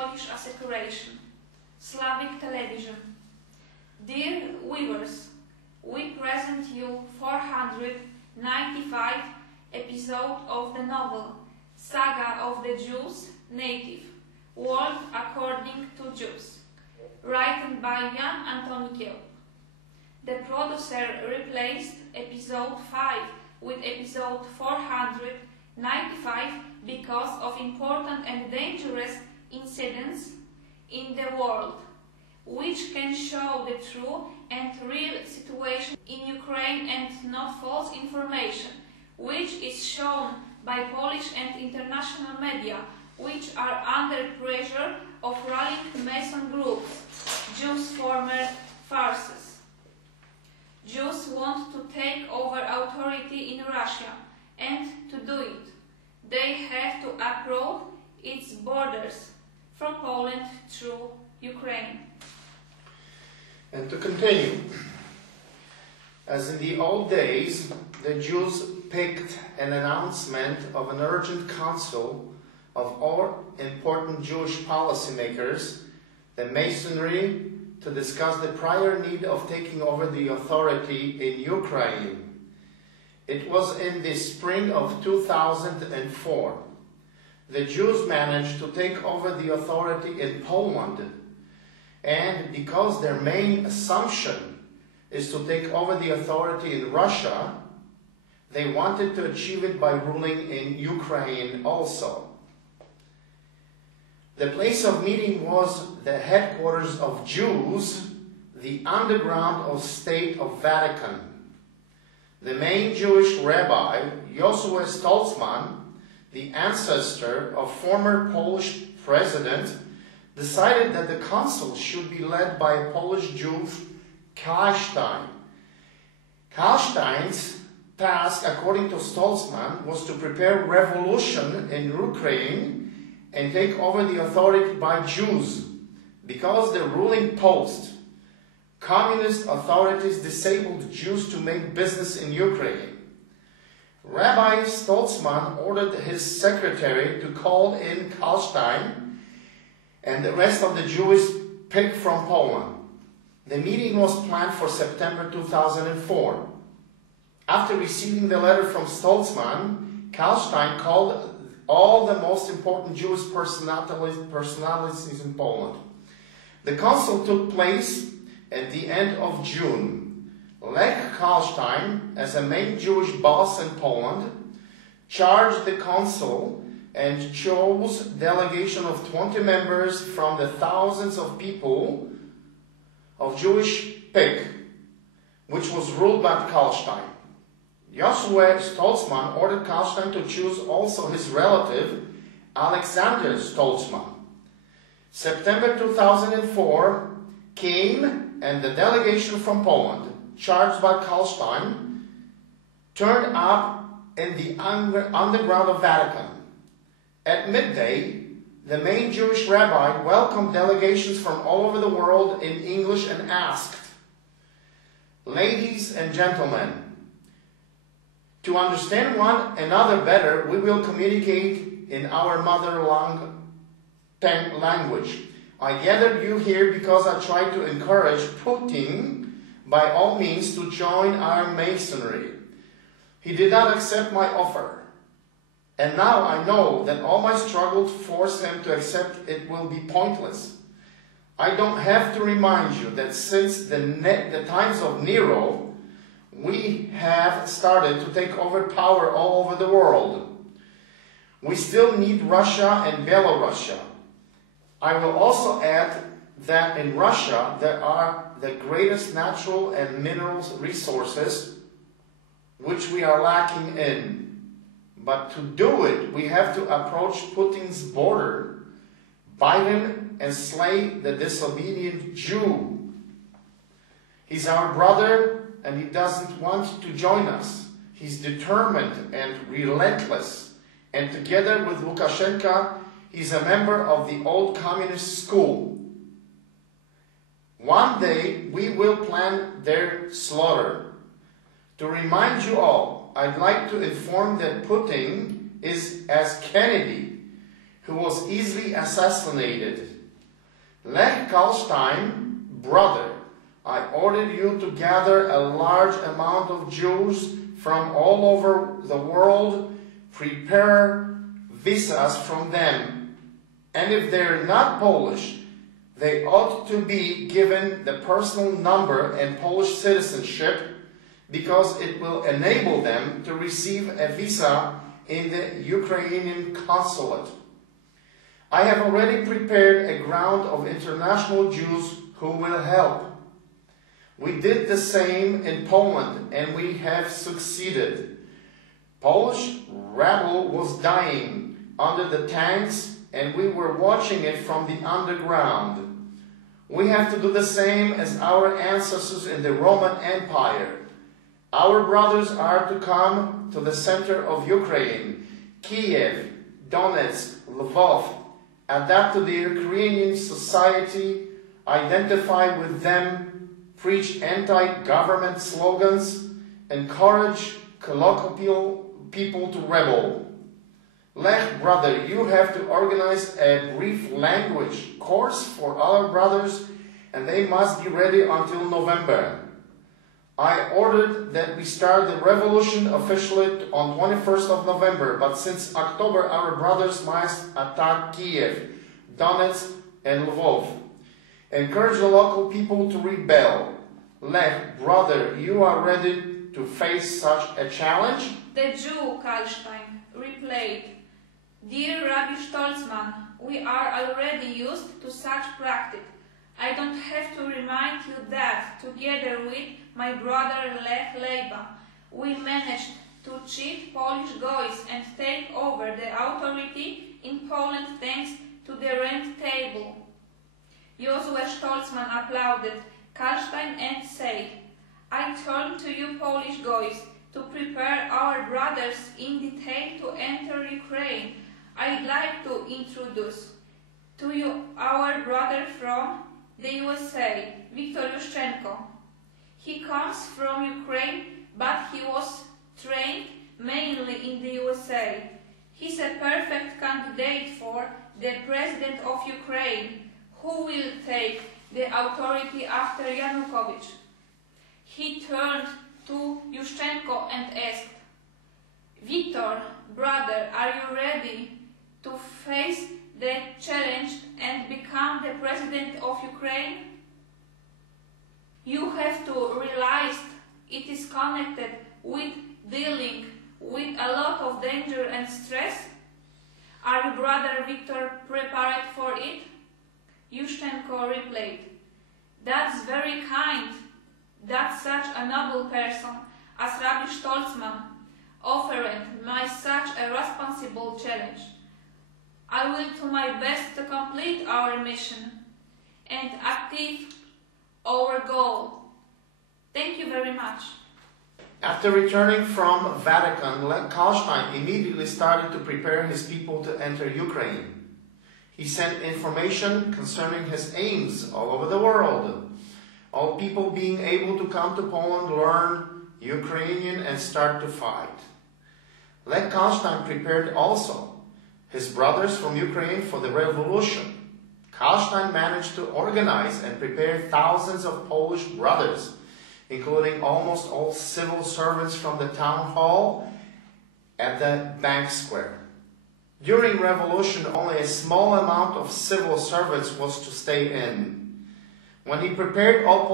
Polish association, Slavic television. Dear viewers, we present you 495 episode of the novel Saga of the Jews native, World According to Jews, written by Jan Antoni Kieł. The producer replaced episode 5 with episode 495 because of important and dangerous incidents in the world, which can show the true and real situation in Ukraine and not false information, which is shown by Polish and international media, which are under pressure of rallying Mason groups, Jews' former forces. Jews want to take over authority in Russia, and to do it, they have to approach its borders from Poland through Ukraine. And to continue, as in the old days, the Jews picked an announcement of an urgent council of all important Jewish policymakers, the Masonry, to discuss the prior need of taking over the authority in Ukraine. It was in the spring of 2004. The Jews managed to take over the authority in Poland, and because their main assumption is to take over the authority in Russia, they wanted to achieve it by ruling in Ukraine also. The place of meeting was the headquarters of Jews, the underground state of Vatican. The main Jewish rabbi, Josue Stoltzman, the ancestor of former Polish president, decided that the council should be led by a Polish Jew, Karlstein. Karlstein's task, according to Stoltzman, was to prepare revolution in Ukraine and take over the authority by Jews, because the ruling post, communist authorities, disabled Jews to make business in Ukraine. Rabbi Stoltzman ordered his secretary to call in Karlstein and the rest of the Jews picked from Poland. The meeting was planned for September 2004. After receiving the letter from Stoltzman, Karlstein called all the most important Jewish personalities in Poland. The council took place at the end of June. Lech Karlstein, as a main Jewish boss in Poland, charged the council and chose a delegation of 20 members from the thousands of people of Jewish pick, which was ruled by Karlstein. Josue Stoltzman ordered Karlstein to choose also his relative, Alexander Stoltzman. September 2004 came, and the delegation from Poland, charged by Karlstein, turned up in the underground of Vatican. At midday, the main Jewish rabbi welcomed delegations from all over the world in English and asked, "Ladies and gentlemen, to understand one another better, we will communicate in our mother language. I gathered you here because I tried to encourage Putin by all means to join our Masonry. He did not accept my offer. And now I know that all my struggle to force him to accept it will be pointless. I don't have to remind you that since the times of Nero, we have started to take over power all over the world. We still need Russia and Belarus. I will also add that in Russia there are the greatest natural and minerals resources which we are lacking in. But to do it, we have to approach Putin's border, bind him and slay the disobedient Jew. He's our brother, and he doesn't want to join us. He's determined and relentless. And together with Lukashenko, he's a member of the old communist school. One day, we will plan their slaughter. To remind you all, I'd like to inform that Putin is as Kennedy, who was easily assassinated. Lech Kalstein, brother, I ordered you to gather a large amount of Jews from all over the world, prepare visas from them, and if they're not Polish, they ought to be given the personal number and Polish citizenship, because it will enable them to receive a visa in the Ukrainian consulate. I have already prepared a ground of international Jews who will help. We did the same in Poland, and we have succeeded. Polish rebel was dying under the tanks, and we were watching it from the underground. We have to do the same as our ancestors in the Roman Empire. Our brothers are to come to the center of Ukraine, Kiev, Donetsk, Lvov, adapt to the Ukrainian society, identify with them, preach anti-government slogans, encourage colloquial people to rebel. Lech, brother, you have to organize a brief language course for our brothers, and they must be ready until November. I ordered that we start the revolution officially on 21st of November, but since October our brothers must attack Kiev, Donetsk, and Lvov. Encourage the local people to rebel. Lech, brother, you are ready to face such a challenge? The Jew Kalstein replied, Dear Rabbi Stolzman, we are already used to such practice. I don't have to remind you that, together with my brother Lech Leiba, we managed to cheat Polish goys and take over the authority in Poland thanks to the rent table. Josue Stolzman applauded Kalstein and said, I turn to you Polish goys to prepare our brothers in detail to enter Ukraine. I'd like to introduce to you our brother from the USA, Viktor Yushchenko. He comes from Ukraine, but he was trained mainly in the USA. He's a perfect candidate for the president of Ukraine, who will take the authority after Yanukovych. He turned to Yushchenko and asked, Viktor, brother, are you ready to face the challenge and become the president of Ukraine? You have to realize it is connected with dealing with a lot of danger and stress. Are you, brother Viktor, prepared for it? Yushchenko replied, That's very kind. That's such a noble person as Rabbi Stolzman offering me such a responsible challenge. I will do my best to complete our mission and achieve our goal. Thank you very much. After returning from Vatican, Lech Kalstein immediately started to prepare his people to enter Ukraine. He sent information concerning his aims all over the world. All people being able to come to Poland, learn Ukrainian and start to fight. Lech Kalstein prepared also his brothers from Ukraine for the revolution. Kalstein managed to organize and prepare thousands of Polish brothers, including almost all civil servants from the town hall at the Bank Square. During revolution, only a small amount of civil servants was to stay in. When he prepared all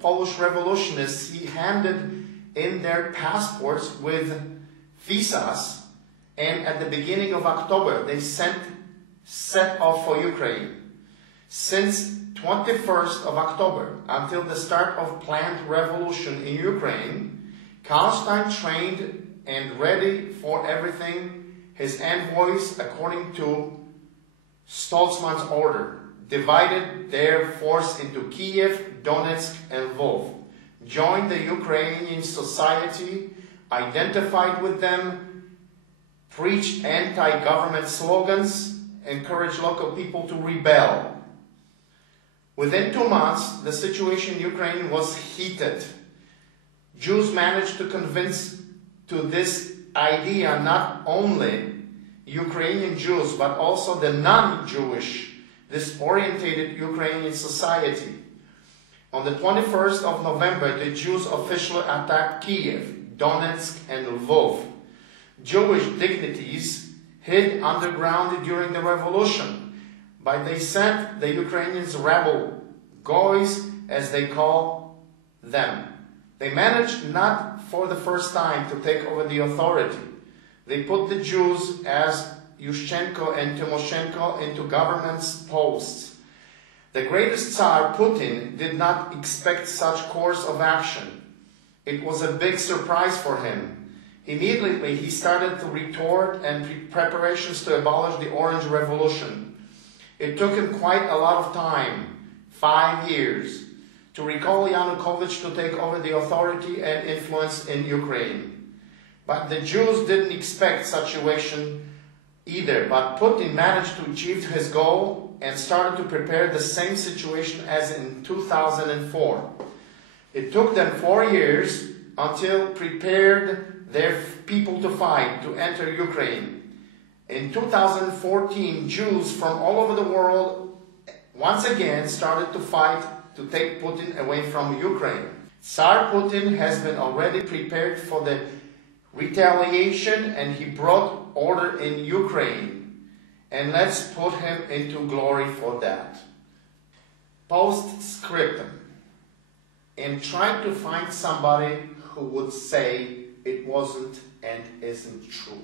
Polish revolutionists, he handed in their passports with visas, and at the beginning of October, they set off for Ukraine. Since 21st of October until the start of planned revolution in Ukraine, Kalstein trained and ready for everything his envoys, according to Stolzman's order, divided their force into Kiev, Donetsk, and Lvov, joined the Ukrainian society, identified with them, preached anti-government slogans, encouraged local people to rebel. Within 2 months, the situation in Ukraine was heated. Jews managed to convince to this idea not only Ukrainian Jews, but also the non-Jewish disorientated Ukrainian society. On the 21st of November, the Jews officially attacked Kiev, Donetsk, and Lvov. Jewish dignitaries hid underground during the revolution, but they sent the Ukrainians rebel goys, as they call them. They managed not for the first time to take over the authority. They put the Jews as Yushchenko and Tymoshenko into government's posts. The greatest Tsar, Putin, did not expect such course of action. It was a big surprise for him. Immediately he started to retort and preparations to abolish the Orange Revolution. It took him quite a lot of time, 5 years, to recall Yanukovych to take over the authority and influence in Ukraine. But the Jews didn't expect such a situation either, but Putin managed to achieve his goal and started to prepare the same situation as in 2004. It took them 4 years until prepared their people to fight, to enter Ukraine. In 2014, Jews from all over the world once again started to fight to take Putin away from Ukraine. Tsar Putin has been already prepared for the retaliation, and he brought order in Ukraine. And let's put him into glory for that. Postscriptum. And try to find somebody who would say it wasn't and isn't true.